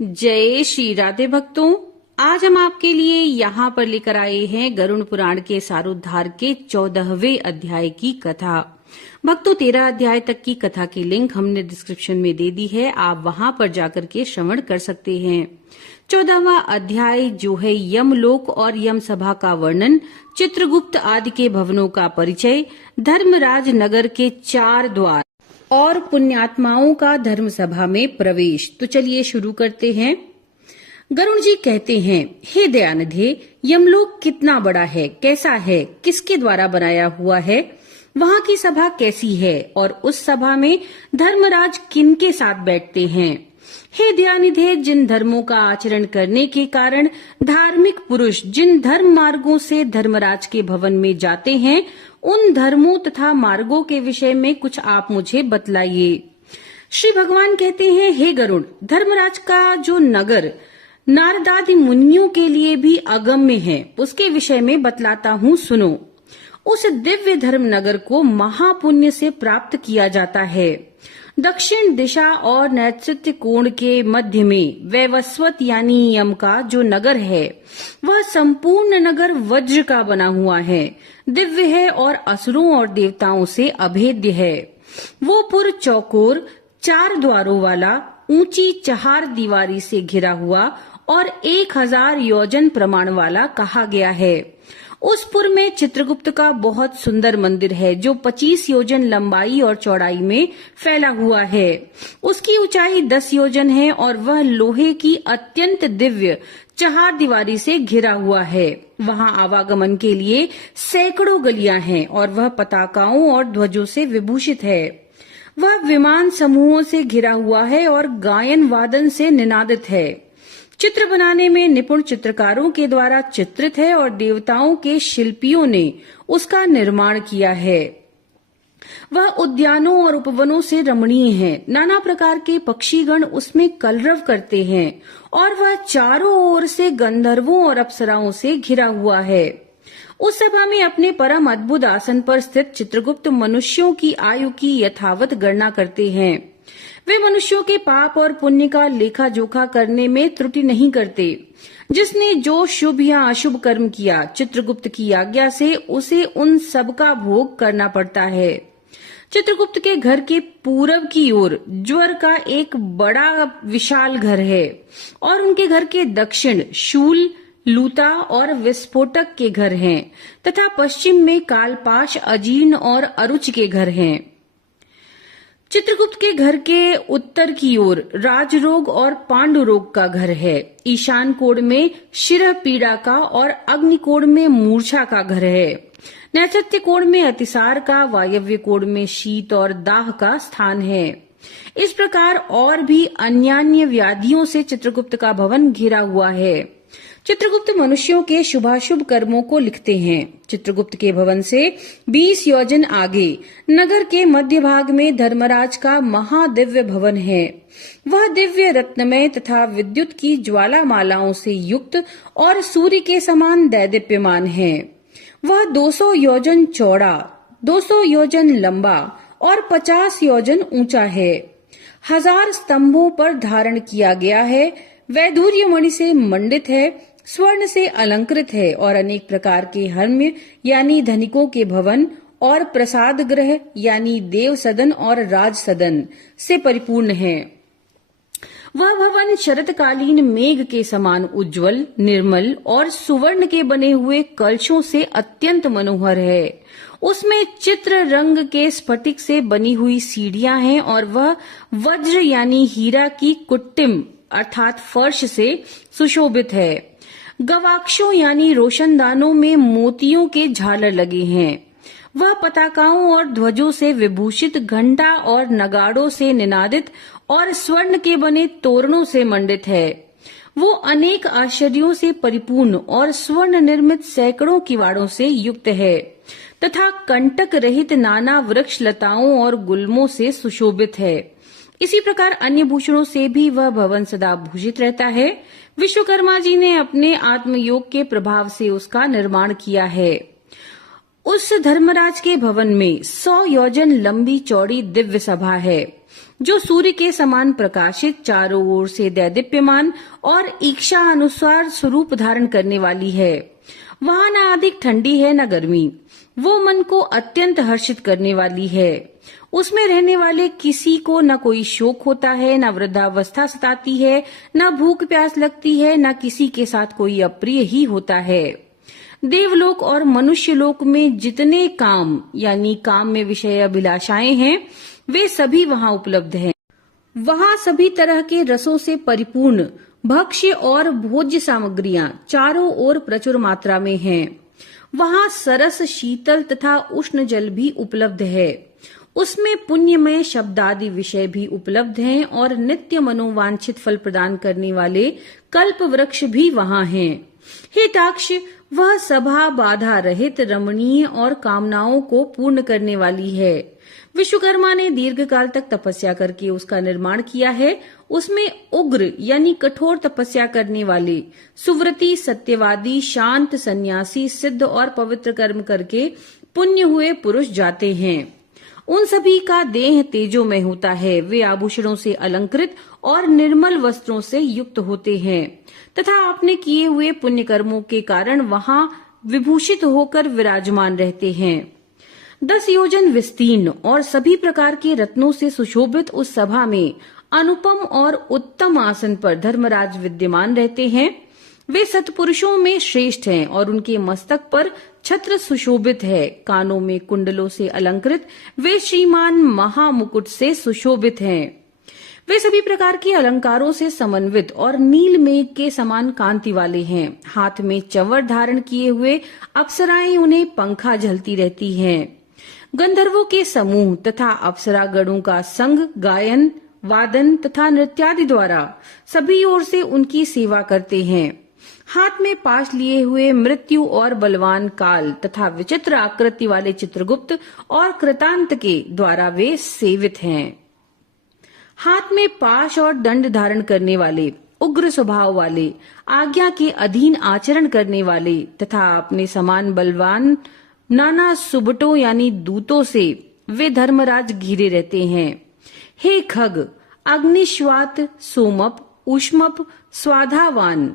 जय श्री राधे भक्तों। आज हम आपके लिए यहाँ पर लेकर आए हैं गरुड़ पुराण के सारोद्धार के 14वें अध्याय की कथा। भक्तों 13 अध्याय तक की कथा की लिंक हमने डिस्क्रिप्शन में दे दी है, आप वहां पर जाकर के श्रवण कर सकते हैं। 14वां अध्याय जो है यमलोक और यम सभा का वर्णन, चित्रगुप्त आदि के भवनों का परिचय, धर्मराज नगर के 4 द्वार और पुण्यात्माओं का धर्म सभा में प्रवेश। तो चलिए शुरू करते हैं। गरुड़ जी कहते हैं, हे दयानिधे, यमलोक कितना बड़ा है, कैसा है, किसके द्वारा बनाया हुआ है, वहाँ की सभा कैसी है और उस सभा में धर्मराज किनके साथ बैठते हैं। हे दयानिधे, जिन धर्मों का आचरण करने के कारण धार्मिक पुरुष जिन धर्म मार्गों से धर्मराज के भवन में जाते हैं, उन धर्मों तथा मार्गों के विषय में कुछ आप मुझे बतलाइए। श्री भगवान कहते हैं, हे गरुड़, धर्मराज का जो नगर नारदादि मुनियों के लिए भी अगम्य है, उसके विषय में बतलाता हूँ, सुनो। उस दिव्य धर्म नगर को महापुण्य से प्राप्त किया जाता है। दक्षिण दिशा और नैऋत्य कोण के मध्य में वैवस्वत यानी यम का जो नगर है, वह संपूर्ण नगर वज्र का बना हुआ है, दिव्य है और असुरों और देवताओं से अभेद्य है। वो पुर चौकोर 4 द्वारों वाला, ऊंची 4 दीवारी से घिरा हुआ और 1000 योजन प्रमाण वाला कहा गया है। उस पुर में चित्रगुप्त का बहुत सुंदर मंदिर है, जो 25 योजन लंबाई और चौड़ाई में फैला हुआ है। उसकी ऊंचाई 10 योजन है और वह लोहे की अत्यंत दिव्य 4 दीवारी से घिरा हुआ है। वहां आवागमन के लिए सैकड़ों गलियां हैं और वह पताकाओं और ध्वजों से विभूषित है। वह विमान समूहों से घिरा हुआ है और गायन वादन से निनादित है। चित्र बनाने में निपुण चित्रकारों के द्वारा चित्रित है और देवताओं के शिल्पियों ने उसका निर्माण किया है। वह उद्यानों और उपवनों से रमणीय है। नाना प्रकार के पक्षीगण उसमें कलरव करते हैं और वह चारों ओर से गंधर्वों और अप्सराओं से घिरा हुआ है। उस सभा में अपने परम अद्भुत आसन पर स्थित चित्रगुप्त मनुष्यों की आयु की यथावत गणना करते हैं। वे मनुष्यों के पाप और पुण्य का लेखा जोखा करने में त्रुटि नहीं करते। जिसने जो शुभ या अशुभ कर्म किया, चित्रगुप्त की आज्ञा से उसे उन सब का भोग करना पड़ता है। चित्रगुप्त के घर के पूरब की ओर ज्वर का एक बड़ा विशाल घर है और उनके घर के दक्षिण शूल, लूता और विस्फोटक के घर हैं तथा पश्चिम में कालपाश, अजीर्ण और अरुच के घर हैं। चित्रगुप्त के घर के उत्तर की ओर राजरोग और पांडुरोग का घर है। ईशान कोण में शिर पीड़ा का और अग्निकोण में मूर्छा का घर है। नैऋत्य कोण में अतिसार का, वायव्य कोण में शीत और दाह का स्थान है। इस प्रकार और भी अन्यान्य व्याधियों से चित्रगुप्त का भवन घिरा हुआ है। चित्रगुप्त मनुष्यों के शुभाशुभ कर्मों को लिखते हैं। चित्रगुप्त के भवन से 20 योजन आगे नगर के मध्य भाग में धर्मराज का महादिव्य भवन है। वह दिव्य रत्नमय तथा विद्युत की ज्वालामालाओं से युक्त और सूर्य के समान दैदीप्यमान है। वह 200 योजन चौड़ा, 200 योजन लंबा और 50 योजन ऊंचा है। 1000 स्तंभों पर धारण किया गया है। वैधूर्य मणि से मंडित है, स्वर्ण से अलंकृत है और अनेक प्रकार के हर्म्य यानी धनिकों के भवन और प्रसाद गृह यानी देव सदन और राज सदन से परिपूर्ण है। वह भवन शरतकालीन मेघ के समान उज्जवल, निर्मल और सुवर्ण के बने हुए कलशों से अत्यंत मनोहर है। उसमें चित्र रंग के स्फटिक से बनी हुई सीढ़ियां हैं और वह वज्र यानी हीरा की कुट्टिम अर्थात फर्श से सुशोभित है। गवाक्षों यानी रोशनदानों में मोतियों के झालर लगे हैं। वह पताकाओं और ध्वजों से विभूषित, घंटा और नगाड़ों से निनादित और स्वर्ण के बने तोरणों से मंडित है। वो अनेक आश्चर्यों से परिपूर्ण और स्वर्ण निर्मित सैकड़ों किवाड़ों से युक्त है तथा कंटक रहित नाना वृक्ष लताओं और गुल्मों से सुशोभित है। इसी प्रकार अन्य भूषणों से भी वह भवन सदा भूषित रहता है। विश्वकर्मा जी ने अपने आत्मयोग के प्रभाव से उसका निर्माण किया है। उस धर्मराज के भवन में 100 योजन लंबी चौड़ी दिव्य सभा है। जो सूर्य के समान प्रकाशित, चारों ओर से दैदीप्यमान और इच्छा अनुसार स्वरूप धारण करने वाली है। वहाँ न अधिक ठंडी है न गर्मी, वो मन को अत्यंत हर्षित करने वाली है। उसमें रहने वाले किसी को न कोई शोक होता है, न वृद्धावस्था सताती है, न भूख प्यास लगती है, न किसी के साथ कोई अप्रिय ही होता है। देवलोक और मनुष्यलोक में जितने काम यानी काम में विषय अभिलाषाएं हैं, वे सभी वहाँ उपलब्ध हैं। वहाँ सभी तरह के रसों से परिपूर्ण भक्ष्य और भोज्य सामग्रियां चारों ओर प्रचुर मात्रा में हैं। वहाँ सरस, शीतल तथा उष्ण जल भी उपलब्ध है। उसमें पुण्यमय शब्दादि विषय भी उपलब्ध हैं और नित्य मनोवांछित फल प्रदान करने वाले कल्प वृक्ष भी वहाँ हैं। हे टाक्ष, वह सभा बाधा रहित, रमणीय और कामनाओं को पूर्ण करने वाली है। विश्वकर्मा ने दीर्घ काल तक तपस्या करके उसका निर्माण किया है। उसमें उग्र यानी कठोर तपस्या करने वाले, सुव्रती, सत्यवादी, शांत, सन्यासी, सिद्ध और पवित्र कर्म करके पुण्य हुए पुरुष जाते हैं। उन सभी का देह तेजोमय होता है। वे आभूषणों से अलंकृत और निर्मल वस्त्रों से युक्त होते हैं तथा अपने किए हुए पुण्य कर्मों के कारण वहां विभूषित होकर विराजमान रहते हैं। 10 योजन विस्तीर्ण और सभी प्रकार के रत्नों से सुशोभित उस सभा में अनुपम और उत्तम आसन पर धर्मराज विद्यमान रहते हैं। वे सत्पुरुषों में श्रेष्ठ हैं और उनके मस्तक पर छत्र सुशोभित है। कानों में कुंडलों से अलंकृत वे श्रीमान महामुकुट से सुशोभित हैं। वे सभी प्रकार के अलंकारों से समन्वित और नील मेघ के समान कांति वाले हैं। हाथ में चंवर धारण किए हुए अप्सराएं उन्हें पंखा झलती रहती हैं। गंधर्वों के समूह तथा अप्सरा गणों का संग गायन, वादन तथा नृत्यादि द्वारा सभी ओर से उनकी सेवा करते हैं। हाथ में पाश लिए हुए मृत्यु और बलवान काल तथा विचित्र आकृति वाले चित्रगुप्त और कृतांत के द्वारा वे सेवित हैं। हाथ में पाश और दंड धारण करने वाले, उग्र स्वभाव वाले, आज्ञा के अधीन आचरण करने वाले तथा अपने समान बलवान नाना सुबटों यानी दूतों से वे धर्मराज घिरे रहते हैं। हे खग, अग्निश्वात, सोमप, ऊष्मप, स्वाधावान,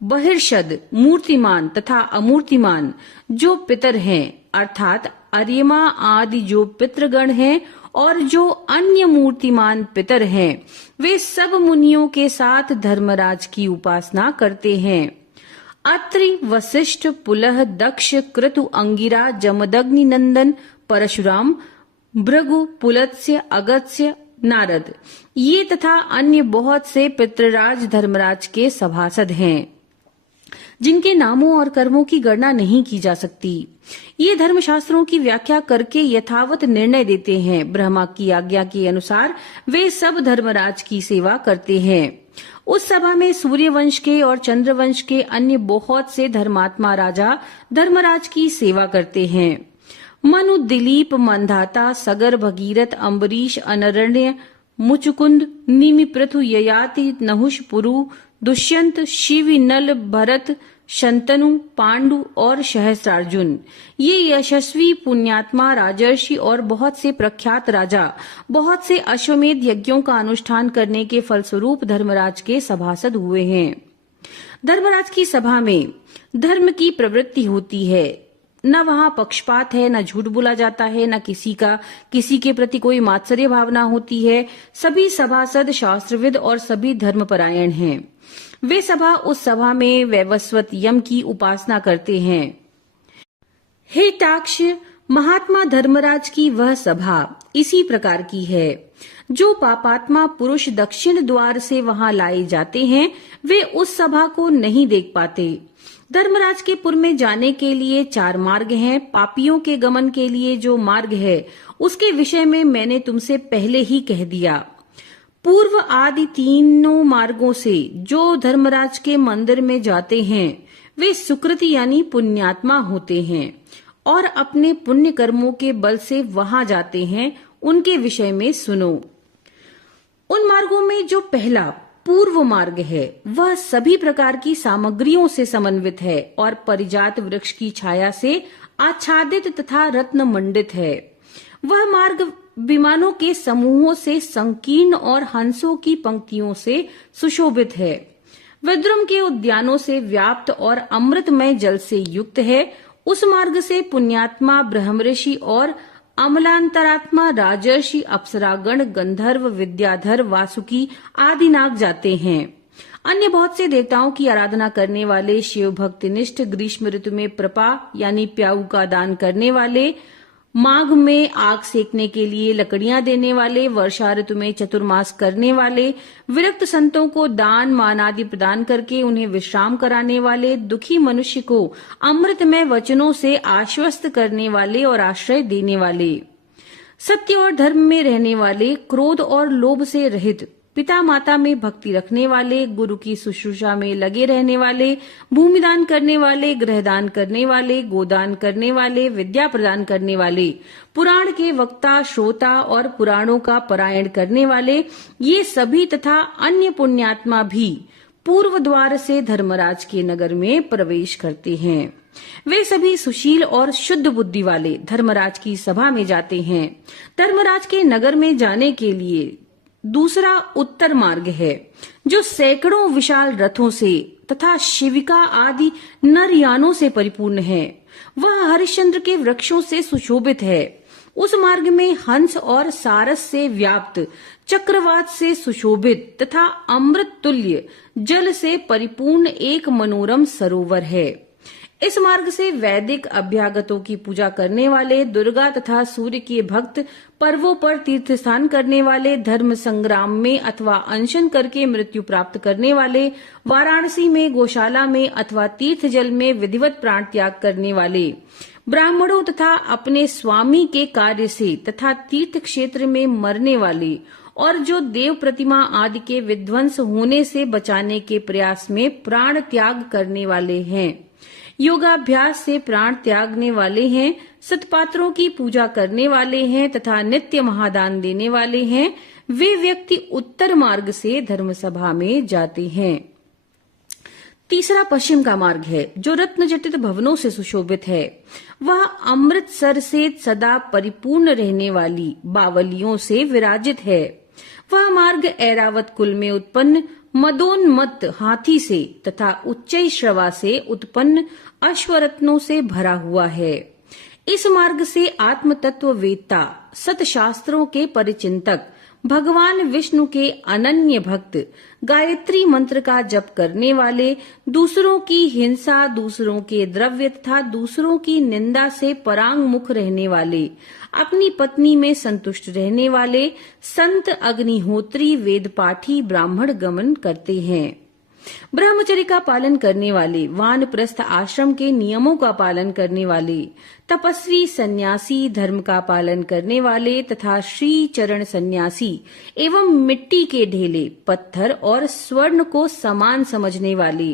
बहिर्षद, मूर्तिमान तथा अमूर्तिमान जो पितर हैं, अर्थात अर्यमा आदि जो पितृगण हैं और जो अन्य मूर्तिमान पितर हैं, वे सब मुनियों के साथ धर्मराज की उपासना करते हैं। अत्रि, वशिष्ठ, पुलह, दक्ष, क्रतु, अंगिरा, जमदग्नि नंदन, परशुराम, भृगु, पुलत्स्य, अगस्त्य, नारद, ये तथा अन्य बहुत से पितृराज धर्मराज के सभासद हैं, जिनके नामों और कर्मों की गणना नहीं की जा सकती। ये धर्मशास्त्रों की व्याख्या करके यथावत निर्णय देते हैं। ब्रह्मा की आज्ञा के अनुसार वे सब धर्मराज की सेवा करते हैं। उस सभा में सूर्यवंश के और चंद्रवंश के अन्य बहुत से धर्मात्मा राजा धर्मराज की सेवा करते हैं। मनु, दिलीप, मंधाता, सगर, भगीरथ, अम्बरीश, अनरण्य, मुचुकुंद, निमि, पृथु, ययाति, नहुष, पुरु, दुष्यंत, शिवी, नल, भरत, शंतनु, पांडु और सहस्त्रार्जुन, ये यशस्वी पुण्यात्मा राजर्षि और बहुत से प्रख्यात राजा बहुत से अश्वमेध यज्ञों का अनुष्ठान करने के फलस्वरूप धर्मराज के सभासद हुए हैं। धर्मराज की सभा में धर्म की प्रवृत्ति होती है। न वहाँ पक्षपात है, न झूठ बोला जाता है, न किसी के प्रति कोई मात्सर्य भावना होती है। सभी सभासद शास्त्रविद और सभी धर्मपरायण हैं। वे सभा उस सभा में वैवस्वत यम की उपासना करते हैं। हे टाक्ष, महात्मा धर्मराज की वह सभा इसी प्रकार की है। जो पापात्मा पुरुष दक्षिण द्वार से वहां लाए जाते हैं, वे उस सभा को नहीं देख पाते। धर्मराज के पुर में जाने के लिए 4 मार्ग हैं। पापियों के गमन के लिए जो मार्ग है, उसके विषय में मैंने तुमसे पहले ही कह दिया। पूर्व आदि तीनों मार्गों से जो धर्मराज के मंदिर में जाते हैं, वे सुकृति यानी पुण्यात्मा होते हैं और अपने पुण्य कर्मों के बल से वहां जाते हैं। उनके विषय में सुनो। उन मार्गों में जो पहला पूर्व मार्ग है, वह सभी प्रकार की सामग्रियों से समन्वित है और परिजात वृक्ष की छाया से आच्छादित तथा रत्न मंडित है। वह मार्ग विमानों के समूहों से संकीर्ण और हंसों की पंक्तियों से सुशोभित है। विद्रुम के उद्यानों से व्याप्त और अमृतमय जल से युक्त है। उस मार्ग से पुण्यात्मा ब्रह्मऋषि और अमलांतरात्मा राजर्षि अप्सरागण गंधर्व विद्याधर वासुकी आदि नाग जाते हैं। अन्य बहुत से देवताओं की आराधना करने वाले शिव भक्तिनिष्ठ, ग्रीष्म ऋतु में प्रपा यानी प्याऊ का दान करने वाले, माघ में आग सेकने के लिए लकड़ियां देने वाले, वर्षा ऋतु में चतुर्मास करने वाले, विरक्त संतों को दान मान आदि प्रदान करके उन्हें विश्राम कराने वाले, दुखी मनुष्य को अमृतमय वचनों से आश्वस्त करने वाले और आश्रय देने वाले, सत्य और धर्म में रहने वाले, क्रोध और लोभ से रहित, पिता माता में भक्ति रखने वाले, गुरु की शुश्रूषा में लगे रहने वाले, भूमिदान करने वाले, गृहदान करने वाले, गोदान करने वाले, विद्या प्रदान करने वाले, पुराण के वक्ता, श्रोता और पुराणों का पारायण करने वाले, ये सभी तथा अन्य पुण्यात्मा भी पूर्व द्वार से धर्मराज के नगर में प्रवेश करते हैं। वे सभी सुशील और शुद्ध बुद्धि वाले धर्मराज की सभा में जाते हैं। धर्मराज के नगर में जाने के लिए दूसरा उत्तर मार्ग है, जो सैकड़ों विशाल रथों से तथा शिविका आदि नरयानों से परिपूर्ण है। वह हरिश्चंद्र के वृक्षों से सुशोभित है। उस मार्ग में हंस और सारस से व्याप्त, चक्रवात से सुशोभित तथा अमृत तुल्य जल से परिपूर्ण एक मनोरम सरोवर है। इस मार्ग से वैदिक अभ्यागतों की पूजा करने वाले, दुर्गा तथा सूर्य के भक्त, पर्वों पर तीर्थ स्नान करने वाले, धर्म संग्राम में अथवा अनशन करके मृत्यु प्राप्त करने वाले, वाराणसी में, गौशाला में अथवा तीर्थ जल में विधिवत प्राण त्याग करने वाले, ब्राह्मणों तथा अपने स्वामी के कार्य से तथा तीर्थ क्षेत्र में मरने वाले, और जो देव प्रतिमा आदि के विध्वंस होने से बचाने के प्रयास में प्राण त्याग करने वाले हैं, योगाभ्यास से प्राण त्यागने वाले हैं, सत्पात्रों की पूजा करने वाले हैं तथा नित्य महादान देने वाले हैं, वे व्यक्ति उत्तर मार्ग से धर्मसभा में जाते हैं। तीसरा पश्चिम का मार्ग है, जो रत्न जटित भवनों से सुशोभित है। वह अमृतसर से सदा परिपूर्ण रहने वाली बावलियों से विराजित है। वह मार्ग ऐरावत कुल में उत्पन्न मदोन्मत्त हाथी से तथा उच्चई श्रवा से उत्पन्न अश्वरत्नों से भरा हुआ है। इस मार्ग से आत्म तत्व वेत्ता, सतशास्त्रों के परिचिंतक, भगवान विष्णु के अनन्य भक्त, गायत्री मंत्र का जप करने वाले, दूसरों की हिंसा, दूसरों के द्रव्य तथा दूसरों की निंदा से परांग मुख रहने वाले, अपनी पत्नी में संतुष्ट रहने वाले, संत अग्निहोत्री, वेद पाठी, ब्राह्मण गमन करते हैं। ब्रह्मचर्य का पालन करने वाले, वानप्रस्थ आश्रम के नियमों का पालन करने वाले, तपस्वी सन्यासी, धर्म का पालन करने वाले तथा श्री चरण सन्यासी एवं मिट्टी के ढेले, पत्थर और स्वर्ण को समान समझने वाले,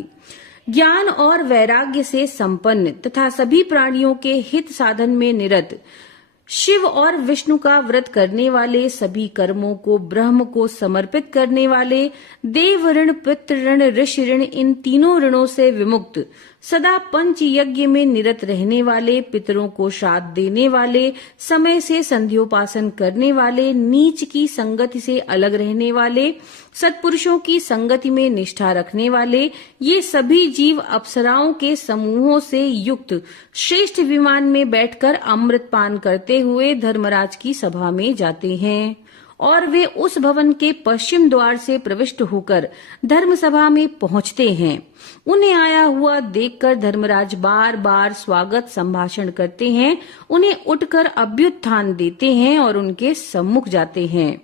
ज्ञान और वैराग्य से संपन्न तथा सभी प्राणियों के हित साधन में निरत, शिव और विष्णु का व्रत करने वाले, सभी कर्मों को ब्रह्म को समर्पित करने वाले, देव ऋण, पितृ ऋण, ऋषि ऋण, इन तीनों ऋणों से विमुक्त, सदा पंच यज्ञ में निरत रहने वाले, पितरों को श्राद्ध देने वाले, समय से संध्योपासन करने वाले, नीच की संगति से अलग रहने वाले, सत्पुरुषों की संगति में निष्ठा रखने वाले, ये सभी जीव अप्सराओं के समूहों से युक्त श्रेष्ठ विमान में बैठकर अमृत पान करते हुए धर्मराज की सभा में जाते हैं और वे उस भवन के पश्चिम द्वार से प्रविष्ट होकर धर्म सभा में पहुंचते हैं। उन्हें आया हुआ देखकर धर्मराज बार बार स्वागत संभाषण करते हैं, उन्हें उठकर अभ्युत्थान देते हैं और उनके सम्मुख जाते हैं।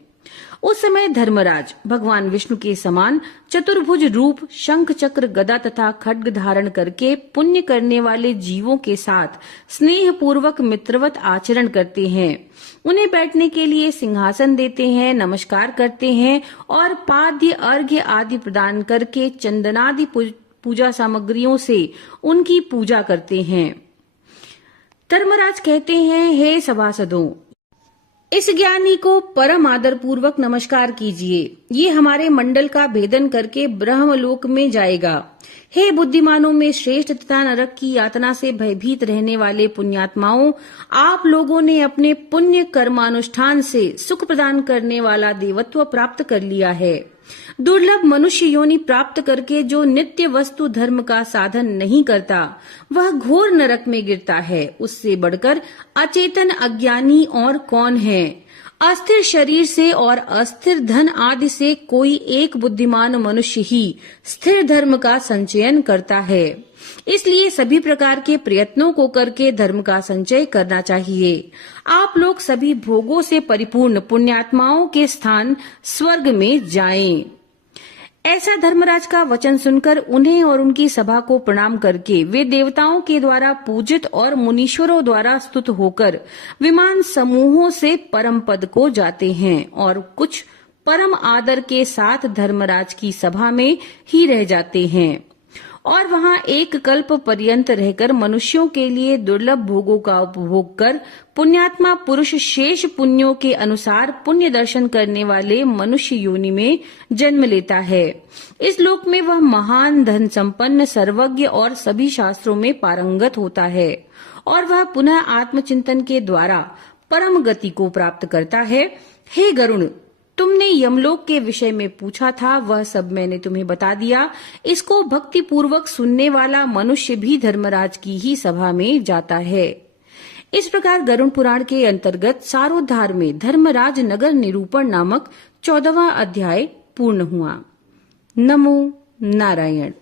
उस समय धर्मराज भगवान विष्णु के समान चतुर्भुज रूप, शंख चक्र गदा तथा खड्ग धारण करके पुण्य करने वाले जीवों के साथ स्नेह पूर्वक मित्रवत आचरण करते हैं। उन्हें बैठने के लिए सिंहासन देते हैं, नमस्कार करते हैं और पाद्य अर्घ्य आदि प्रदान करके चंदनादि पूजा सामग्रियों से उनकी पूजा करते हैं। धर्मराज कहते हैं, हे सभासदों, इस ज्ञानी को परम आदर पूर्वक नमस्कार कीजिए। ये हमारे मंडल का भेदन करके ब्रह्मलोक में जाएगा। हे बुद्धिमानों में श्रेष्ठ तथा नरक की यातना से भयभीत रहने वाले पुण्यात्माओं, आप लोगों ने अपने पुण्य कर्मानुष्ठान से सुख प्रदान करने वाला देवत्व प्राप्त कर लिया है। दुर्लभ मनुष्य योनि प्राप्त करके जो नित्य वस्तु धर्म का साधन नहीं करता, वह घोर नरक में गिरता है। उससे बढ़कर अचेतन अज्ञानी और कौन है? अस्थिर शरीर से और अस्थिर धन आदि से कोई एक बुद्धिमान मनुष्य ही स्थिर धर्म का संचयन करता है। इसलिए सभी प्रकार के प्रयत्नों को करके धर्म का संचय करना चाहिए। आप लोग सभी भोगों से परिपूर्ण पुण्यात्माओं के स्थान स्वर्ग में जाएं। ऐसा धर्मराज का वचन सुनकर उन्हें और उनकी सभा को प्रणाम करके वे देवताओं के द्वारा पूजित और मुनीश्वरों द्वारा स्तुत होकर विमान समूहों से परम पद को जाते हैं और कुछ परम आदर के साथ धर्मराज की सभा में ही रह जाते हैं और वहां एक कल्प पर्यंत रहकर मनुष्यों के लिए दुर्लभ भोगों का उपभोग कर पुण्यात्मा पुरुष शेष पुण्यों के अनुसार पुण्य दर्शन करने वाले मनुष्य योनि में जन्म लेता है। इस लोक में वह महान धन संपन्न सर्वज्ञ और सभी शास्त्रों में पारंगत होता है और वह पुनः आत्मचिंतन के द्वारा परम गति को प्राप्त करता है। हे गरुण, तुमने यमलोक के विषय में पूछा था, वह सब मैंने तुम्हें बता दिया। इसको भक्ति पूर्वक सुनने वाला मनुष्य भी धर्मराज की ही सभा में जाता है। इस प्रकार गरुण पुराण के अंतर्गत सारोद्धार में धर्मराज नगर निरूपण नामक 14वां अध्याय पूर्ण हुआ। नमो नारायण।